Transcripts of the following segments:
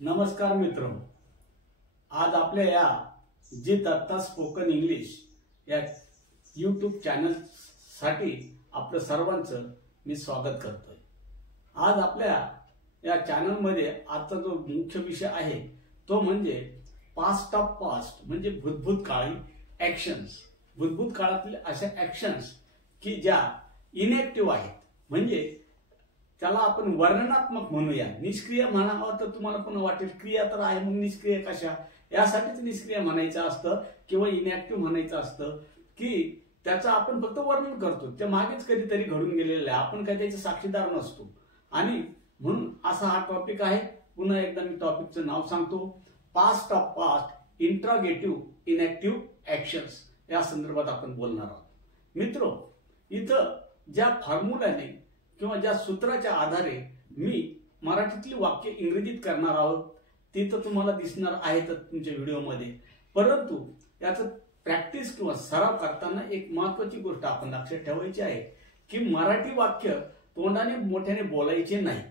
नमस्कार मित्र, आज आपल्या या जी दत्ता स्पोकन इंग्लिश या यूट्यूब चॅनल साठी आपलं सर्वांचं मी स्वागत करतोय। आज आपल्या या चॅनल मध्ये आजचा जो मुख्य विषय आहे तो म्हणजे पास्ट ऑफ पास्ट म्हणजे भूतकाळी ऍक्शन्स। भूतभूत काळातील अशा ऍक्शन्स की ज्या इनएक्टिव्ह आहेत, म्हणजे त्याला आपण वर्णनात्मक म्हणूया। निष्क्रिय म्हणावं तर तुम्हाला पुन्हा वाटेल क्रिया तर आहे मग निष्क्रिय कशा, यासाठीच निष्क्रिय म्हणायचं असतं किंवा इनएक्टिव्ह म्हणायचं असतं की त्याचं आपण फक्त वर्णन करतो, त्या मागेच कधीतरी घडून गेलेलं आहे, आपण काही त्याचे साक्षीदार नसतो। आणि म्हणून असा हा टॉपिक आहे। पुन्हा एकदा मी टॉपिकचं नाव सांगतो, past of past interrogative inactive actions या संदर्भात आपण बोलणार आहोत। मित्रो, इथं ज्या फॉर्म्युलाने किंवा ज्या सूत्राच्या आधारे मी मराठीतली वाक्य इंग्रजीत करणार आहोत ती तर तुम्हाला दिसणार आहेतच तुमच्या व्हिडिओमध्ये, परंतु याचं प्रॅक्टिस किंवा सराव करताना एक महत्त्वाची गोष्ट आपण लक्षात ठेवायची आहे की मराठी वाक्य तोंडाने मोठ्याने बोलायचे नाही,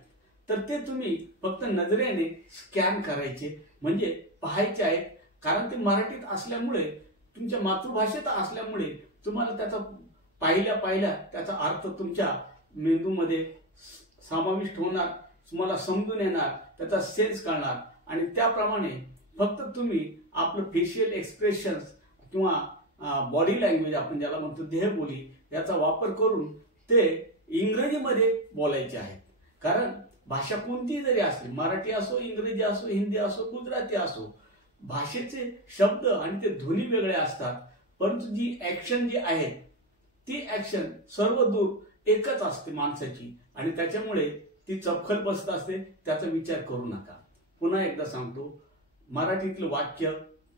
तर ते तुम्ही फक्त नजरेने स्कॅन करायचे, म्हणजे पाहायचे आहेत। कारण ते मराठीत असल्यामुळे, तुमच्या मातृभाषेत असल्यामुळे तुम्हाला त्याचा पाहिल्या त्याचा अर्थ तुमच्या मेंदूमध्ये समाविष्ट होणार, तुम्हाला समजून येणार, त्याचा सेन्स कळणार आणि त्याप्रमाणे फक्त तुम्ही आपलं फेशियल एक्सप्रेशन्स किंवा बॉडी लँग्वेज आपण ज्याला म्हणतो देहबोली याचा वापर करून ते इंग्रजीमध्ये बोलायचे आहेत। कारण भाषा कोणतीही जरी असली, मराठी असो, इंग्रजी असो, हिंदी असो, गुजराती असो, भाषेचे शब्द आणि ते ध्वनी वेगळे असतात, परंतु जी ऍक्शन जी आहे ती ऍक्शन सर्व दूर एकच असते माणसाची आणि त्याच्यामुळे ती चपखल बसत असते, त्याचा विचार करू नका। पुन्हा एकदा सांगतो, मराठीतील वाक्य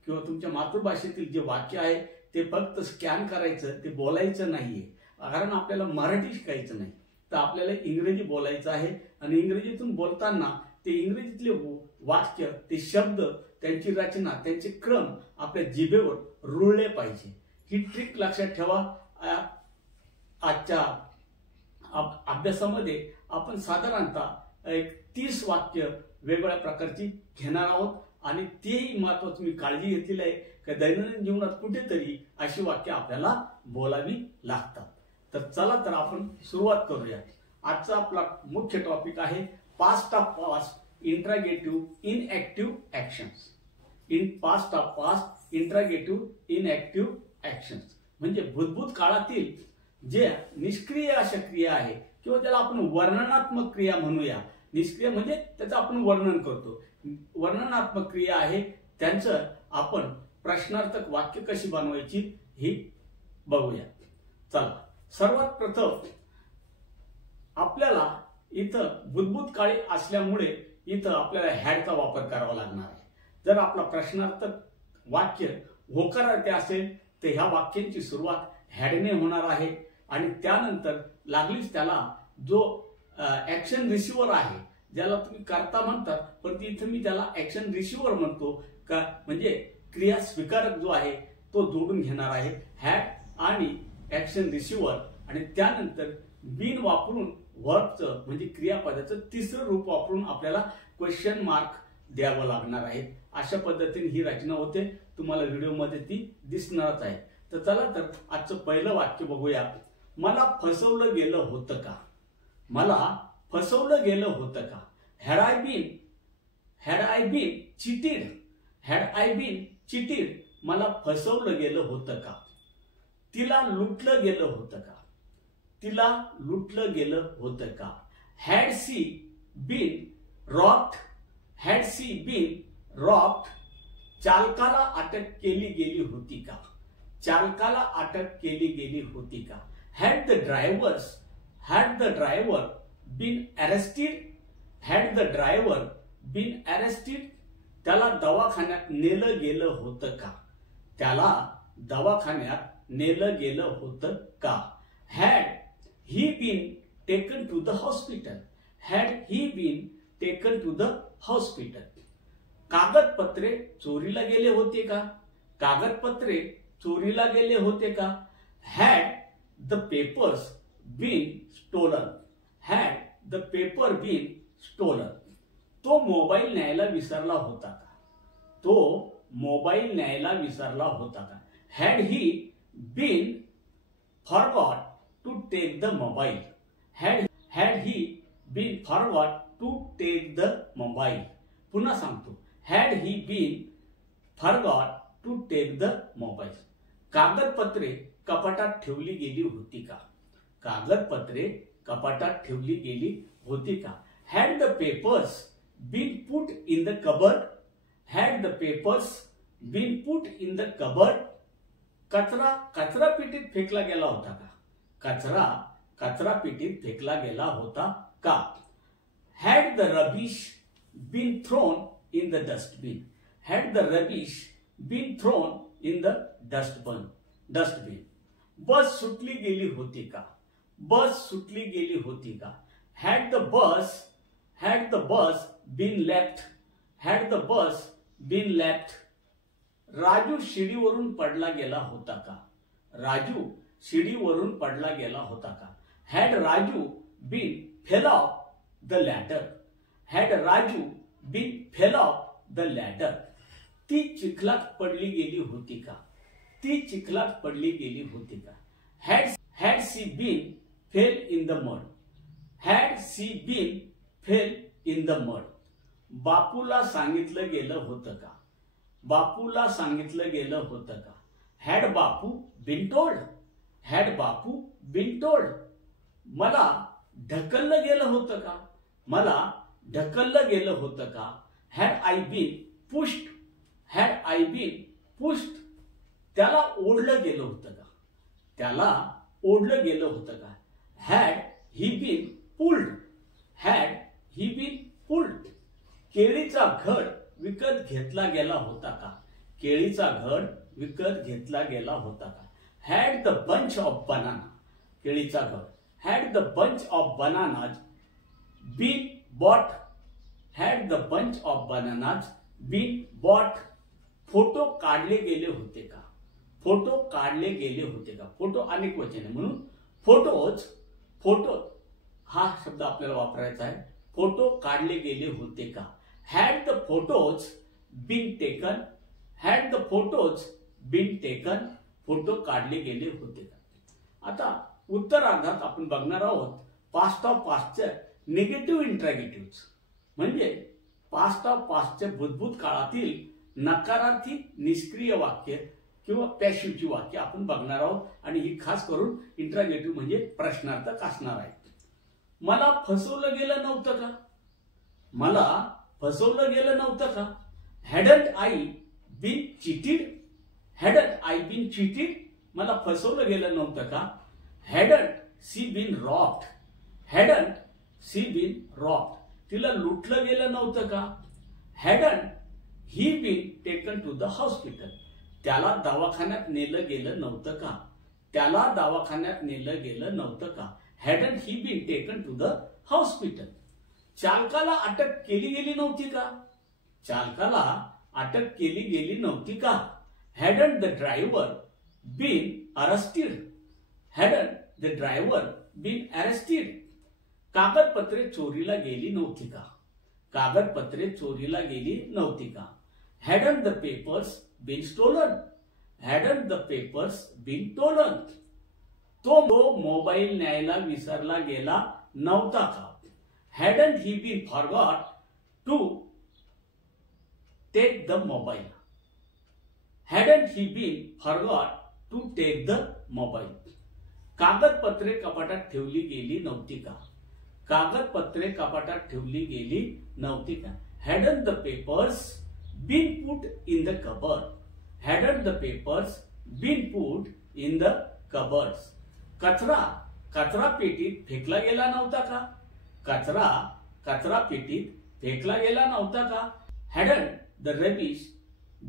किंवा तुमच्या मातृभाषेतील जे वाक्य आहे ते फक्त स्कॅन करायचं, ते बोलायचं नाहीये। कारण आपल्याला मराठी शिकायचं नाही तर आपल्याला इंग्रजी बोलायचं आहे आणि इंग्रजीतून बोलताना ते इंग्रजीतले वाक्य, ते शब्द, त्यांची रचना, त्यांचे क्रम आपल्या जिभेवर रुळले पाहिजे। ही ट्रिक लक्षात ठेवा। आजच्या अभ्यासामध्ये आपण साधारणतः एक 30 वाक्य वेगवेगळ्या प्रकारची घेणार आहोत आणि तेही महत्त्वाचं मी काळजी घेतलेली आहे की दैनंदिन जीवनात कुठेतरी अशी वाक्य आपल्याला बोलावी लागतात। तर चला तर आपण सुरुवात करूया। आजचा आपला मुख्य टॉपिक आहे past of past interrogative inactive actions. In past of past interrogative inactive actions म्हणजे भूतभूत काळातील जे निष्क्रिय अशा क्रिया आहे किंवा त्याला आपण वर्णनात्मक क्रिया म्हणूया। निष्क्रिय म्हणजे त्याचं आपण वर्णन करतो, वर्णनात्मक क्रिया आहे, त्यांचं आपण प्रश्नार्थक वाक्य कशी बनवायची ही बघूया। चला, सर्वात प्रथम आपल्याला इथं भूतभूत काळी असल्यामुळे इथं आपल्याला हॅडचा वापर करावा लागणार आहे। जर आपला प्रश्नार्थक वाक्य होकारार्थी असेल तर ह्या वाक्यांची सुरुवात हॅडने होणार आहे आणि त्यानंतर लागलीच त्याला जो ऍक्शन रिसिव्हर आहे, ज्याला तुम्ही कर्ता म्हणतात पण इथं मी त्याला ऍक्शन रिसिव्हर म्हणतो का, म्हणजे क्रिया स्वीकारक जो आहे तो जोडून घेणार आहे, हॅड आणि ऍक्शन रिसिव्हर। आणि त्यानंतर बीन वापरून वर्बचं म्हणजे क्रियापदाचं तिसरं रूप वापरून आपल्याला क्वेश्चन मार्क द्यावं लागणार आहे। अशा पद्धतीने ही रचना होते, तुम्हाला व्हिडिओमध्ये ती दिसणारच आहे। तर चला तर आजचं पहिलं वाक्य बघूया। मला फसवलं गेलं होतं का? मला फसवलं गेलं होतं का? Had I been cheated? Had I been cheated? मला फसवलं गेलं होतं का? तिला लुटलं गेलं होतं का? तिला लुटलं गेलं होतं का? Had she been robbed? Had she been robbed? चालकाला अटक केली गेली होती का? चालकाला अटक केली गेली होती का? Had the driver been arrested? Had the driver been arrested? त्याला दवाखान्यात नेलं गेलं होतं का? त्याला दवाखान्यात नेलं गेलं होतं का? Had he been taken to the hospital? Had he been taken to the hospital? कागदपत्रे चोरीला गेले होते का? कागदपत्रे चोरीला गेले होते का? Had the papers been stolen? Had the paper been stolen? तो मोबाईल न्यायला विसरला होता का? तो मोबाईल न्यायला विसरला होता का? Had he been forgot to take the mobile? Had he been forgot to take the mobile? पुन्हा सांगतो, had he been forgot to take the mobile. कागदपत्रे कपाटात ठेवली गेली होती का? कागदपत्रे कपाटात ठेवली गेली होती का? Had the papers been put in the cupboard? Had the papers been put in the cupboard? कचरा पेटीत फेकला गेला होता का? कचरा पेटीत फेकला गेला होता का? Had the rubbish been thrown in the dustbin? Had the rubbish been thrown in the dustbin? Bus सुटली गेली होती का? बस सुटली गेली होती का? Had the bus been left? Had the bus been left? Raju शिडीवरून पडला गेला होता का? राजू शिडीवरून पडला गेला होता का? Had Raju been fell off the ladder? Had Raju been fell off the ladder? ती चिखलात पडली गेली होती का? ती चिखलात पडली गेली होती का? Had she been fell in the mud? Had she been fell in the mud? बापूला सांगितलं गेलं होतं का? बापूला सांगितलं गेलं होतं का? Had Bapu been told? Had Bapu been told? मला ढकललं गेलं होतं का? मला ढकललं गेलं होतं का? Had I been pushed? Had I been pushed? त्याला ओढलं गेलं होतं का? त्याला ओढलं गेलं होतं का? Had he been pulled? Had he been pulled? केळीचा घड विकत घेतला गेला होता का? केळीचा घड विकत घेतला गेला होता का? Had the bunch of banana? केळीचा घड. Had the bunch of bananas been bought? Had the bunch of bananas been bought? Photo काढले गेले होते का? फोटो काढले गेले होते का? फोटो अनेक वचन आहे म्हणून फोटो हा शब्द आपल्याला वापरायचा आहे. फोटो काढले गेले होते का? Had the photos been taken? Had the photos been taken? Photo काढले गेले होते का? आता उत्तरार्धात आपण बघणार आहोत पास्ट ऑफ पास्टचे निगेटिव्ह इंट्रॅगेटिव्ह, म्हणजे पास्ट ऑफ पास्टच्या भूतभूत काळातील नकारार्थी निष्क्रिय वाक्य किंवा पॅशिव्हची वाक्य आपण बघणार आहोत आणि ही खास करून इंट्रॅगेटिव्ह म्हणजे प्रश्नार्थक असणार आहे. मला फसवलं गेलं नव्हतं का? मला फसवलं गेलं नव्हतं का? Hadn't I been cheated? Hadn't I been cheated? मला फसवलं गेलं नव्हतं का? Hadn't she been robbed? Hadn't she been robbed? तिला लुटलं गेलं नव्हतं का? Hadn't he been taken to the hospital? त्याला दवाखान्यात नेलं गेलं नव्हतं का? त्याला दवाखान्यात नेलं गेलं नव्हतं का? Hadn't he been taken to the hospital? चालकाला अटक केली गेली नव्हती का? चालकाला अटक केली गेली नव्हती का? Hadn't the driver been arrested? Hadn't the driver been arrested? कागदपत्रे चोरीला गेली नव्हती का? कागदपत्रे चोरीला गेली नव्हती का? Hadn't the papers been stolen? Hadn't the papers been stolen? तो मोबाईल न्यायला विसरला गेला नव्हता का? Hadn't he been forgot to take the mobile? Hadn't he been forgot to take the mobile? कागदपत्रे कपाटात ठेवली गेली नव्हती का? कागदपत्रे कपाटात ठेवली गेली नव्हती का? Hadn't the papers been put in the cupboard? Hadn't the papers been put in the cupboards? कचरा पेटीत फेकला गेला नव्हता का? कचरा पेटीत फेकला गेला नव्हता का? Hadn't the rubbish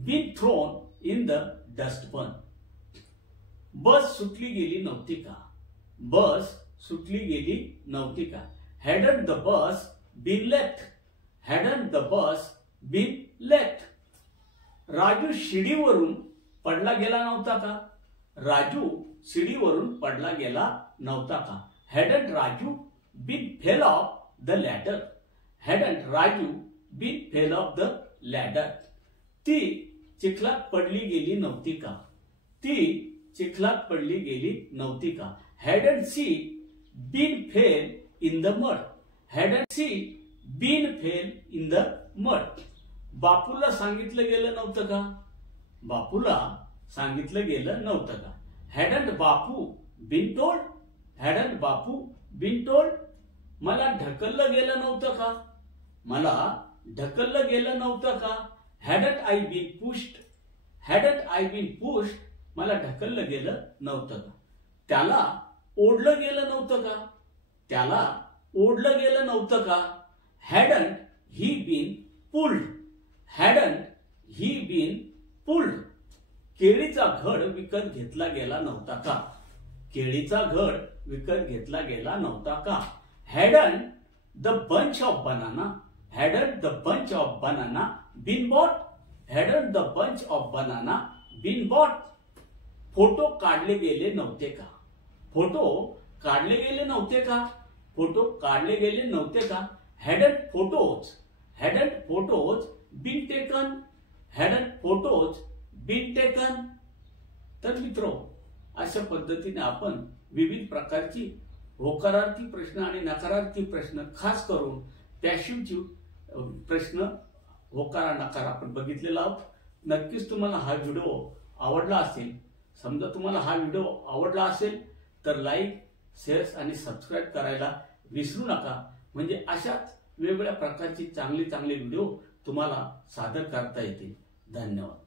been thrown in the dustbin? Bus सुटली गेली नव्हती का? बस सुटली गेली नव्हती का? Hadn't the bus been left? Hadn't the bus been left? Raju शिडीवरून पडला गेला नव्हता का? राजू शिडीवरून पडला गेला नव्हता का? Hadn't Raju been fell off the ladder? Hadn't Raju been fell off the ladder. ती चिखलात पडली गेली नव्हती का? ती चिखलात पडली गेली नव्हती का? Hadn't she been fell in the mud. Hadn't she been fell in the mud. बापूला सांगितलं गेलं नव्हतं का? बापूला सांगितलं गेलं नव्हतं का? Hadn't Bapu been told. Hadn't Bapu been told. मला ढकललं गेलं नव्हतं का? मला ढकललं गेलं नव्हतं का? Hadn't I bin pushed. Hadn't I bin pushed. मला ढकललं गेलं नव्हतं का? त्याला ओढलं गेलं नव्हतं का? त्याला ओढलं गेलं नव्हतं का? Hadn't he been pulled. Hadn't he been pulled. केळीचा घड विकत घेतला गेला नव्हता का? केळीचा घड विकत घेतला गेला नव्हता का? Hadn't the bunch of banana. Hadn't the bunch of banana been bought. Hadn't the bunch of banana been bought. Photo काढले गेले नव्हते का? फोटो काढले गेले नव्हते का? फोटो काढले गेले नव्हते का? Hadn't photos. Hadn't photos been taken. Hadn't photos been taken. तर मित्रो, अशा पद्धतीने आपण विविध प्रकारची होकारार्थी प्रश्न आणि नकारार्थी प्रश्न, खास करून पॅसिव्ह प्रश्न, होकार नकार आपण बघितलेला आहोत. नक्कीच तुम्हाला हा व्हिडिओ आवडला असेल. समजा तुम्हाला हा व्हिडिओ आवडला असेल तर लाईक, शेअर आणि सबस्क्राईब करायला विसरू नका. म्हणजे अशाच वेगवेगळ्या प्रकारची चांगले व्हिडिओ तुम्हाला सादर करता येतील. धन्यवाद.